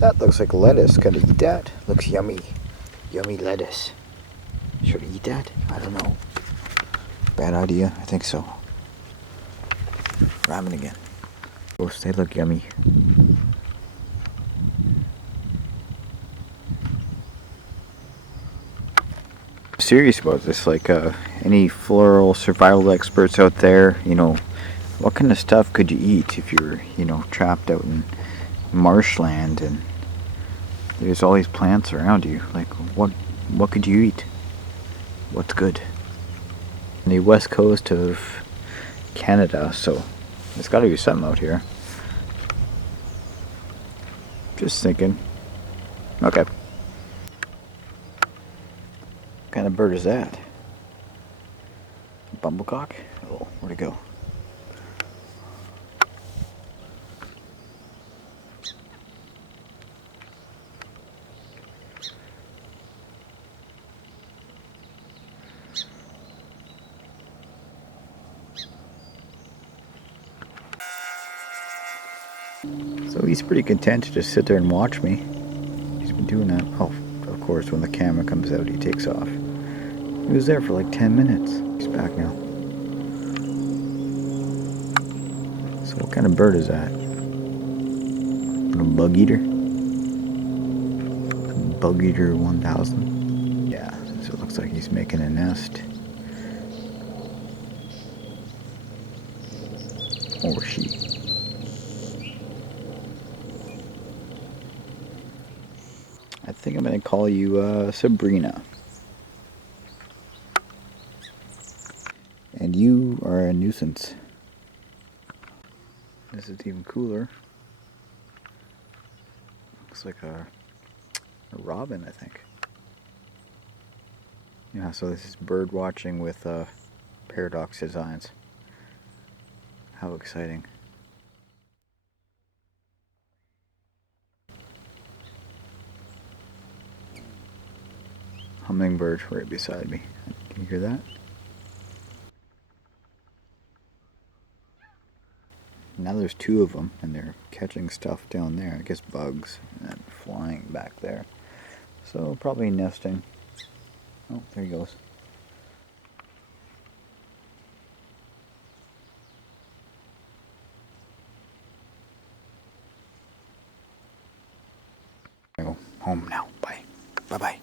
That looks like lettuce. Can I eat that? Looks yummy. Yummy lettuce. Should I eat that? I don't know. Bad idea? I think so. Ramen again. Oh, they look yummy. I'm serious about this. Like, any floral survival experts out there, what kind of stuff could you eat if you're, trapped out in marshland and there's all these plants around you? Like, what could you eat? What's good? On the west coast of Canada, so there's got to be something out here. Just thinking. Okay. What kind of bird is that? Bumblecock? Oh, where'd it go? So he's pretty content to just sit there and watch me. He's been doing that. Oh, of course, when the camera comes out, he takes off. He was there for like 10 minutes. He's back now. So what kind of bird is that? A bug eater? A bug eater 1000? Yeah, so it looks like he's making a nest. Or she. I think I'm going to call you Sabrina. And you are a nuisance. This is even cooler. Looks like a robin, I think. Yeah, so this is bird watching with Paradox Designs. How exciting. Hummingbird right beside me. Can you hear that? Now there's two of them, and they're catching stuff down there. I guess bugs, and then flying back there. So probably nesting. Oh, there he goes. I go home now. Bye. Bye-bye.